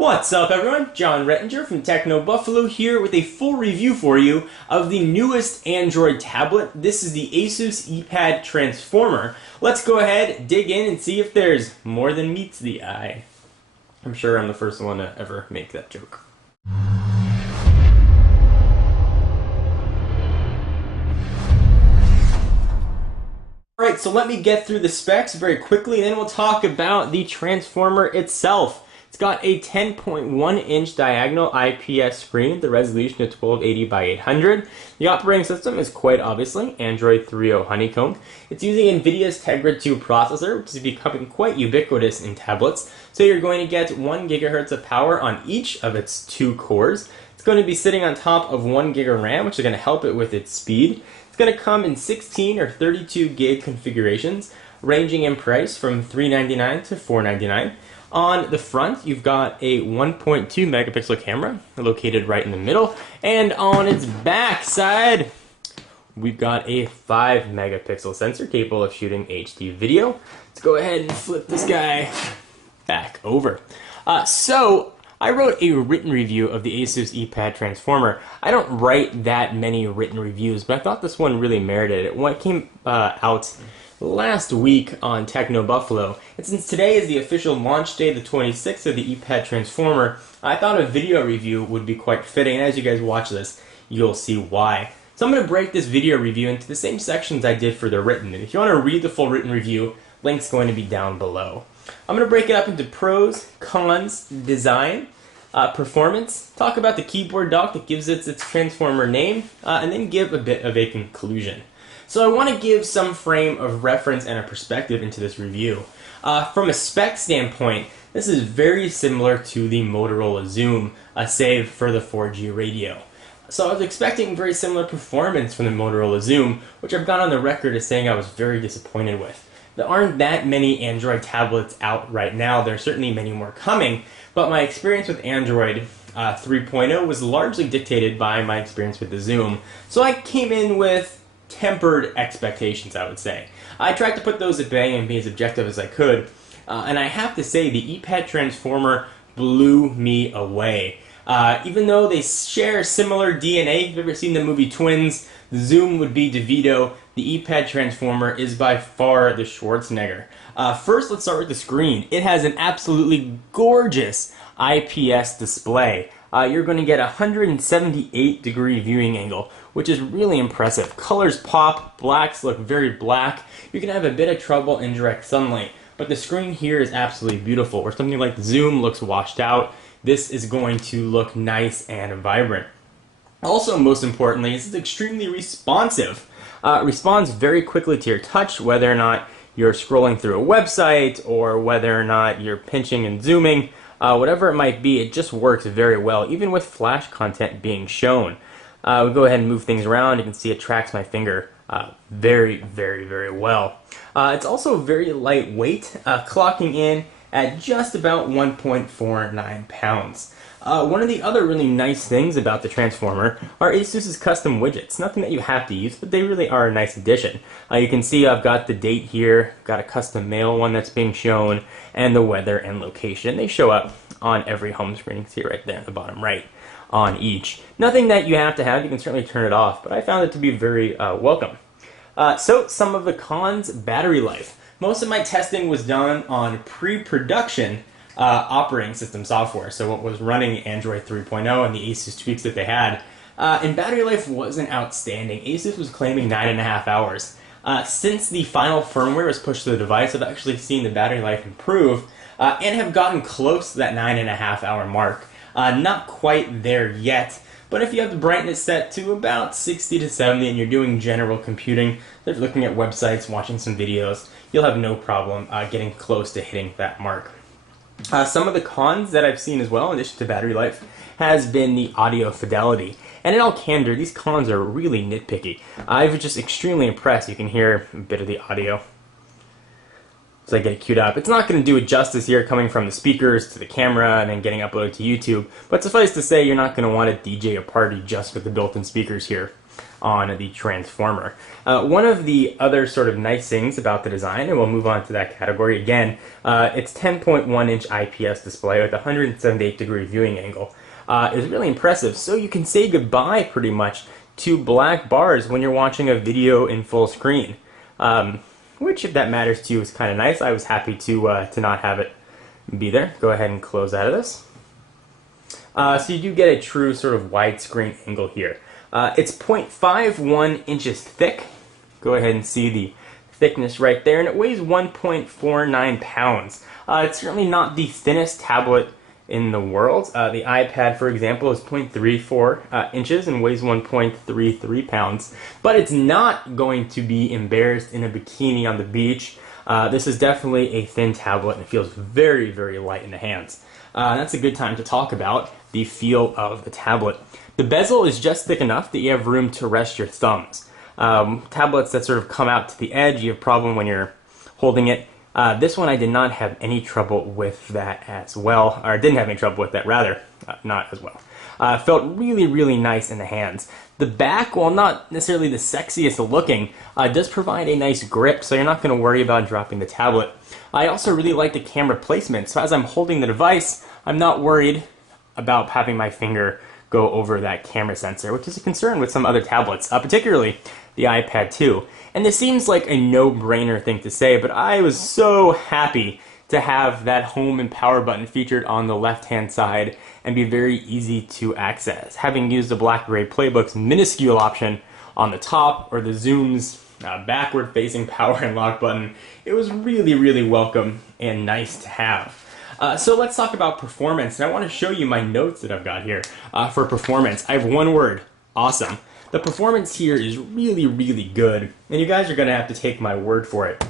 What's up everyone? John Rettinger from Techno Buffalo here with a full review for you of the newest Android tablet. This is the Asus ePad Transformer. Let's go ahead, dig in, and see if there's more than meets the eye. I'm sure I'm the first one to ever make that joke. Alright, so let me get through the specs very quickly, and then we'll talk about the Transformer itself. It's got a 10.1-inch diagonal IPS screen, the resolution of 1280 by 800. The operating system is quite obviously Android 3.0 Honeycomb. It's using NVIDIA's Tegra 2 processor, which is becoming quite ubiquitous in tablets. So you're going to get 1 GHz of power on each of its 2 cores. It's going to be sitting on top of 1 GB of RAM, which is going to help it with its speed. It's going to come in 16 or 32 gig configurations, ranging in price from $399 to $499. On the front, you've got a 1.2 megapixel camera located right in the middle, and on its back side, we've got a 5 megapixel sensor capable of shooting HD video. Let's go ahead and flip this guy back over. So I wrote a written review of the Asus ePad Transformer. I don't write that many written reviews, but I thought this one really merited it. When it came out last week on Techno Buffalo, and since today is the official launch day, the 26th of the ePad Transformer, I thought a video review would be quite fitting, and as you guys watch this, you'll see why. So I'm going to break this video review into the same sections I did for the written, and if you want to read the full written review, link's going to be down below. I'm going to break it up into pros, cons, design, performance, talk about the keyboard dock that gives it its Transformer name, and then give a bit of a conclusion. So I want to give some frame of reference and a perspective into this review. From a spec standpoint, this is very similar to the Motorola Xoom, save for the 4G radio. So I was expecting very similar performance from the Motorola Xoom, which I've gone on the record as saying I was very disappointed with. There aren't that many Android tablets out right now. There are certainly many more coming, but my experience with Android 3.0 was largely dictated by my experience with the Xoom. So I came in with tempered expectations, I would say. I tried to put those at bay and be as objective as I could, and I have to say the ePad Transformer blew me away. Even though they share similar DNA, if you've ever seen the movie Twins, the Xoom would be DeVito, the ePad Transformer is by far the Schwarzenegger. First, let's start with the screen. It has an absolutely gorgeous IPS display. You're going to get a 178-degree viewing angle, which is really impressive. Colors pop, blacks look very black. You can have a bit of trouble in direct sunlight, but the screen here is absolutely beautiful. Where something like the Xoom looks washed out, this is going to look nice and vibrant. Also, most importantly, this is extremely responsive. Responds very quickly to your touch, whether or not you're scrolling through a website or whether or not you're pinching and zooming. Whatever it might be, it just works very well, even with flash content being shown. We'll go ahead and move things around. You can see it tracks my finger very, very, very well. It's also very lightweight, clocking in at just about 1.49 pounds. One of the other really nice things about the Transformer are Asus's custom widgets. Nothing that you have to use, but they really are a nice addition. You can see I've got the date here, got a custom mail one that's being shown, and the weather and location. They show up on every home screen. You can see it right there in the bottom right on each. Nothing that you have to have, you can certainly turn it off, but I found it to be very welcome. So some of the cons: battery life. Most of my testing was done on pre-production operating system software, so what was running Android 3.0 and the Asus tweaks that they had. And battery life wasn't outstanding. Asus was claiming 9.5 hours. Since the final firmware was pushed to the device, I've actually seen the battery life improve and have gotten close to that 9.5 hour mark. Not quite there yet, but if you have the brightness set to about 60 to 70 and you're doing general computing, like looking at websites, watching some videos, you'll have no problem getting close to hitting that mark. Some of the cons that I've seen as well, in addition to battery life, has been the audio fidelity. And in all candor, these cons are really nitpicky. I was just extremely impressed. You can hear a bit of the audio as I get it queued up. It's not going to do it justice here, coming from the speakers to the camera and then getting uploaded to YouTube, but suffice to say, you're not going to want to DJ a party just with the built-in speakers here. on the Transformer. One of the other sort of nice things about the design, and we'll move on to that category again, it's 10.1-inch IPS display with a 178-degree viewing angle. Is really impressive. So you can say goodbye pretty much to black bars when you're watching a video in full screen. Which, if that matters to you, is kind of nice. I was happy to not have it be there. Go ahead and close out of this. So you do get a true sort of widescreen angle here. It's 0.51 inches thick. Go ahead and see the thickness right there, and it weighs 1.49 pounds. It's certainly not the thinnest tablet in the world. The iPad, for example, is 0.34 inches and weighs 1.33 pounds, but it's not going to be embarrassed in a bikini on the beach. This is definitely a thin tablet, and it feels very, very light in the hands. That's a good time to talk about the feel of the tablet. The bezel is just thick enough that you have room to rest your thumbs. Tablets that sort of come out to the edge, you have a problem when you're holding it. This one I did not have any trouble with that as well, or didn't have any trouble with that, rather, not as well. Felt really, really nice in the hands. The back, while not necessarily the sexiest looking, does provide a nice grip, so you're not going to worry about dropping the tablet. I also really like the camera placement, so as I'm holding the device, I'm not worried about having my finger go over that camera sensor, which is a concern with some other tablets, particularly the iPad 2. And this seems like a no-brainer thing to say, but I was so happy to have that home and power button featured on the left-hand side and be very easy to access. Having used the BlackBerry Playbook's minuscule option on the top, or the Zoom's backward-facing power and lock button, it was really, really welcome and nice to have. So let's talk about performance, and I want to show you my notes that I've got here for performance. I have one word: awesome. The performance here is really, really good, and you guys are going to have to take my word for it.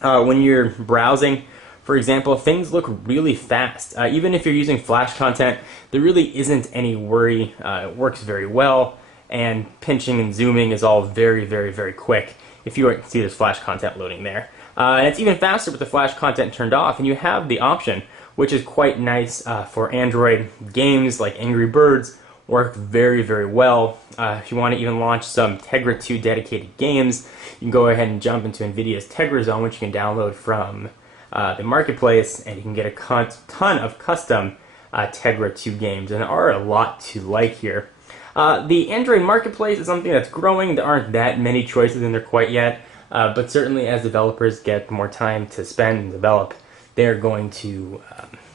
When you're browsing, for example, things look really fast. Even if you're using Flash content, there really isn't any worry. It works very well, and pinching and zooming is all very, very, very quick. If you see there's Flash content loading there. And it's even faster with the Flash content turned off, and you have the option, which is quite nice for Android games like Angry Birds. Work very, very well. If you want to even launch some Tegra 2 dedicated games, you can go ahead and jump into NVIDIA's Tegra Zone, which you can download from the marketplace, and you can get a ton of custom Tegra 2 games, and there are a lot to like here. The Android marketplace is something that's growing. There aren't that many choices in there quite yet, but certainly as developers get more time to spend and develop, they're going to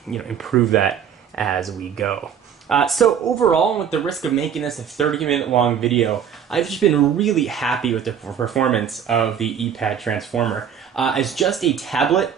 improve that as we go. So overall, with the risk of making this a 30-minute long video, I've just been really happy with the performance of the ePad Transformer. As just a tablet,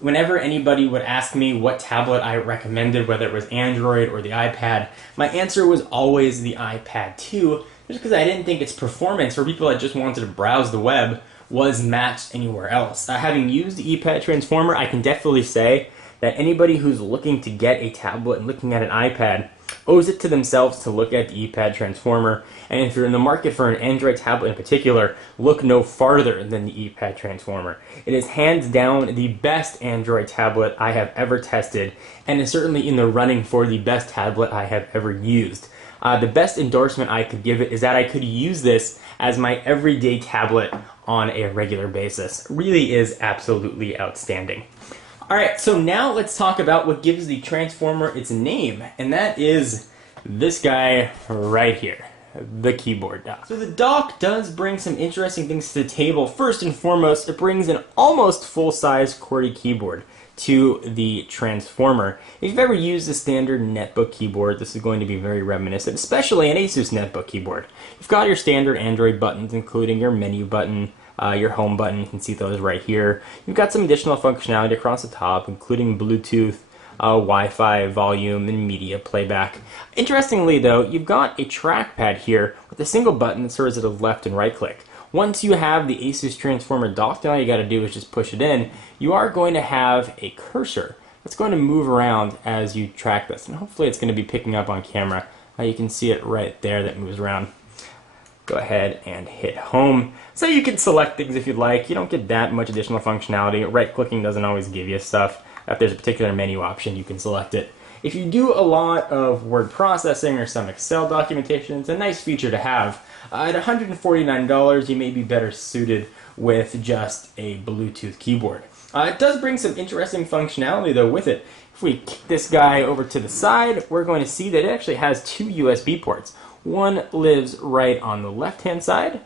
whenever anybody would ask me what tablet I recommended, whether it was Android or the iPad, my answer was always the iPad 2, just because I didn't think its performance for people that just wanted to browse the web was matched anywhere else. Having used the ePad Transformer, I can definitely say that anybody who's looking to get a tablet and looking at an iPad owes it to themselves to look at the ePad Transformer, and if you're in the market for an Android tablet in particular, look no farther than the ePad Transformer. It is hands down the best Android tablet I have ever tested, and is certainly in the running for the best tablet I have ever used. The best endorsement I could give it is that I could use this as my everyday tablet on a regular basis. It really is absolutely outstanding. Alright, so now let's talk about what gives the Transformer its name, and that is this guy right here, the keyboard dock. So the dock does bring some interesting things to the table. First and foremost, it brings an almost full-size QWERTY keyboard to the Transformer. If you've ever used a standard netbook keyboard, this is going to be very reminiscent, especially an Asus netbook keyboard. You've got your standard Android buttons, including your menu button, your home button, you can see those right here. You've got some additional functionality across the top, including Bluetooth, Wi-Fi, volume, and media playback. Interestingly though, you've got a trackpad here with a single button that serves as a left and right click. Once you have the Asus Transformer docked, all you got to do is just push it in. You are going to have a cursor that's going to move around as you track this, and hopefully it's going to be picking up on camera. You can see it right there that moves around. Go ahead and hit home. So you can select things if you'd like. You don't get that much additional functionality. Right-clicking doesn't always give you stuff. If there's a particular menu option, you can select it. If you do a lot of word processing or some Excel documentation, it's a nice feature to have. At $149, you may be better suited with just a Bluetooth keyboard. It does bring some interesting functionality though with it. If we kick this guy over to the side, we're going to see that it actually has two USB ports. One lives right on the left-hand side.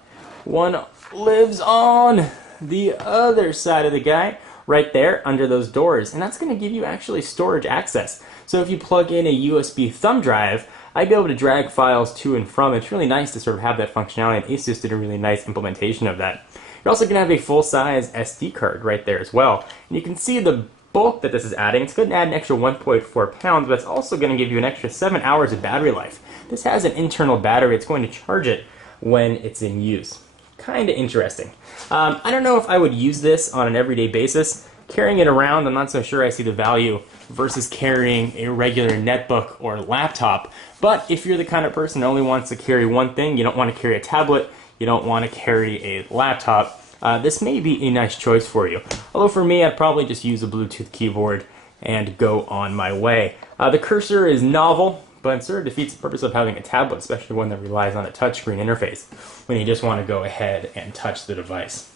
One lives on the other side of the guy, right there under those doors. And that's going to give you actually storage access. So if you plug in a USB thumb drive, I'd be able to drag files to and from. It's really nice to sort of have that functionality, and Asus did a really nice implementation of that. You're also going to have a full-size SD card right there as well. And you can see the bulk that this is adding. It's going to add an extra 1.4 pounds, but it's also going to give you an extra 7 hours of battery life. This has an internal battery. It's going to charge it when it's in use. Kind of interesting. I don't know if I would use this on an everyday basis. Carrying it around, I'm not so sure I see the value versus carrying a regular netbook or laptop. But if you're the kind of person that only wants to carry one thing, you don't want to carry a tablet, you don't want to carry a laptop, this may be a nice choice for you. Although for me, I'd probably just use a Bluetooth keyboard and go on my way. The cursor is novel, but it sort of defeats the purpose of having a tablet, especially one that relies on a touchscreen interface, when you just want to go ahead and touch the device.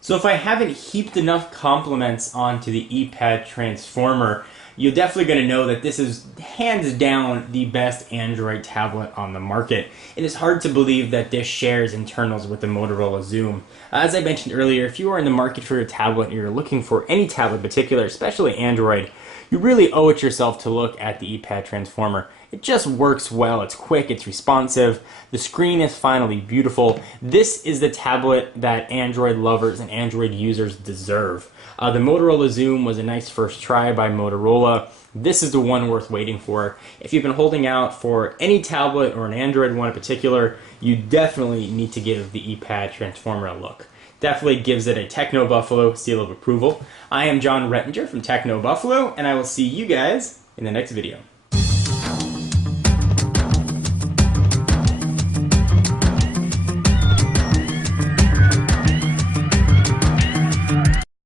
So if I haven't heaped enough compliments onto the ePad Transformer, you're definitely going to know that this is hands down the best Android tablet on the market. It is hard to believe that this shares internals with the Motorola Xoom. As I mentioned earlier, if you are in the market for a tablet and you're looking for any tablet in particular, especially Android, you really owe it yourself to look at the ePad Transformer. It just works well, it's quick, it's responsive, the screen is finally beautiful. This is the tablet that Android lovers and Android users deserve. The Motorola Xoom was a nice first try by Motorola. This is the one worth waiting for. If you've been holding out for any tablet or an Android one in particular, you definitely need to give the ePad Transformer a look. Definitely gives it a Techno Buffalo seal of approval. I am John Rettinger from Techno Buffalo, and I will see you guys in the next video.